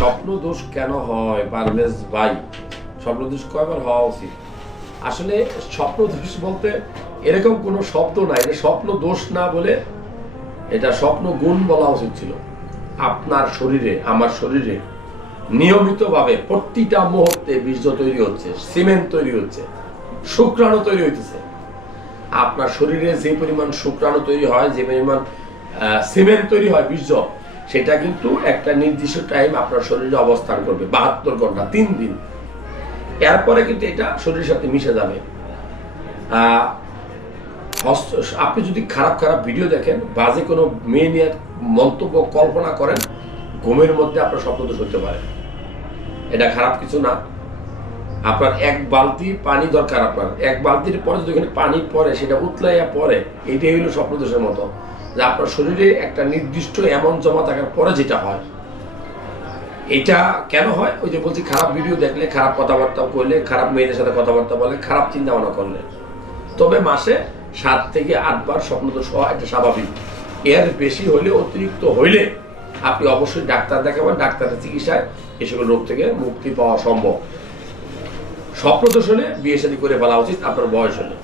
স্বপ্ন দোষ কেন হয় পারভেজ ভাই? স্বপ্ন দোষ কয়বার হওয়া উচিত? আসলে স্বপ্ন দোষ বলতে এরকম কোনো শব্দ নাই, এটা স্বপ্ন দোষ না বলে এটা স্বপ্ন গুণ বলা উচিত ছিল। আপনার শরীরে, আমার শরীরে নিয়মিতভাবে প্রতিটা মুহূর্তে বীর্য তৈরি হচ্ছে, সিমেন্ট তৈরি হচ্ছে, শুক্রাণু তৈরি হইতেছে। আপনার শরীরে যে পরিমাণ শুক্রাণু তৈরি হয়, যে পরিমাণ সিমেন্ট তৈরি হয় বীর্য, সেটা কিন্তু একটা নির্দিষ্ট টাইম আপনার শরীরে অবস্থান করবে, 72 ঘন্টা, 3 দিন। এরপরে কিন্তু এটা শরীরের সাথে মিশে যাবে। আপনি যদি খারাপ খারাপ ভিডিও দেখেন, বাজে কোনো মেয়ে নিয়ে মন্তব্য কল্পনা করেন, ঘুমের মধ্যে আপনার স্বপ্নদোষ হতে পারে। এটা খারাপ কিছু না। আপনার 1 বালতি পানি দরকার, আপনার 1 বালতির পরে যদি পানি পরে সেটা উতলাইয়া পরে, এইটাই হলো স্বপ্নদোষের মতো, যে আপনার শরীরে একটা নির্দিষ্ট এমন জমা থাকার পরে যেটা হয়। এটা কেন হয়? ওই যে বলছি, খারাপ ভিডিও দেখলে, খারাপ কথাবার্তা করলে, খারাপ মেয়েদের সাথে কথাবার্তা বলে, খারাপ চিন্তা ভাবনা করলে। তবে মাসে 7 থেকে 8 বার স্বপ্নদোষ হওয়া এটা স্বাভাবিক। এর বেশি হইলে, অতিরিক্ত হইলে আপনি অবশ্যই ডাক্তার দেখাবেন। ডাক্তারের চিকিৎসায় এসব রোগ থেকে মুক্তি পাওয়া সম্ভব। স্বপ্নদোষ হলে বিয়ে শাদী করে ফেলা উচিত আপনার বয়স হলে।